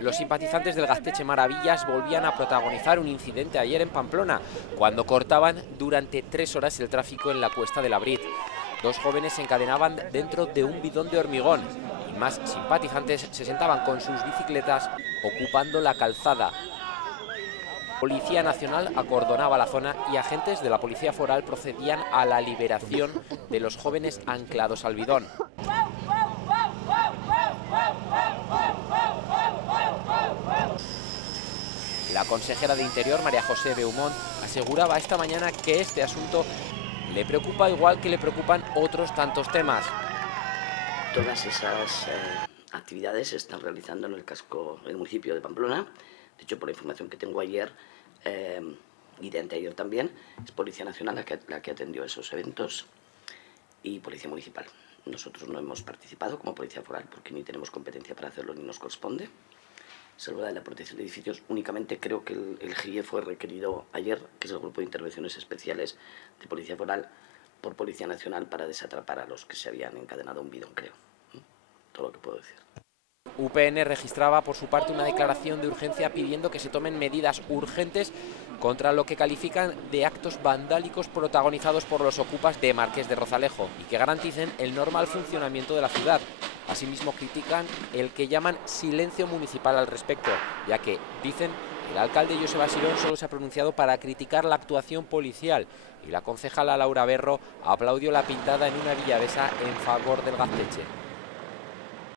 Los simpatizantes del Gazteche Maravillas volvían a protagonizar un incidente ayer en Pamplona, cuando cortaban durante 3 horas el tráfico en la Cuesta de la Brit. 2 jóvenes se encadenaban dentro de un bidón de hormigón y más simpatizantes se sentaban con sus bicicletas ocupando la calzada. La Policía Nacional acordonaba la zona y agentes de la Policía Foral procedían a la liberación de los jóvenes anclados al bidón. La consejera de Interior, María José Beaumont, aseguraba esta mañana que este asunto le preocupa igual que le preocupan otros tantos temas. Todas esas actividades se están realizando en el municipio de Pamplona. De hecho, por la información que tengo ayer y de anteayer también, es Policía Nacional la que atendió esos eventos y Policía Municipal. Nosotros no hemos participado como Policía Foral porque ni tenemos competencia para hacerlo ni nos corresponde. Salvo la de la protección de edificios, únicamente creo que el GIE fue requerido ayer, que es el Grupo de Intervenciones Especiales de Policía Foral, por Policía Nacional para desatrapar a los que se habían encadenado a un bidón, creo. Todo lo que puedo decir. UPN registraba por su parte una declaración de urgencia pidiendo que se tomen medidas urgentes contra lo que califican de actos vandálicos protagonizados por los ocupas de Marqués de Rozalejo y que garanticen el normal funcionamiento de la ciudad. Asimismo critican el que llaman silencio municipal al respecto, ya que, dicen, el alcalde Joseba Sirón solo se ha pronunciado para criticar la actuación policial y la concejala Laura Berro aplaudió la pintada en una villavesa en favor del Gazteche.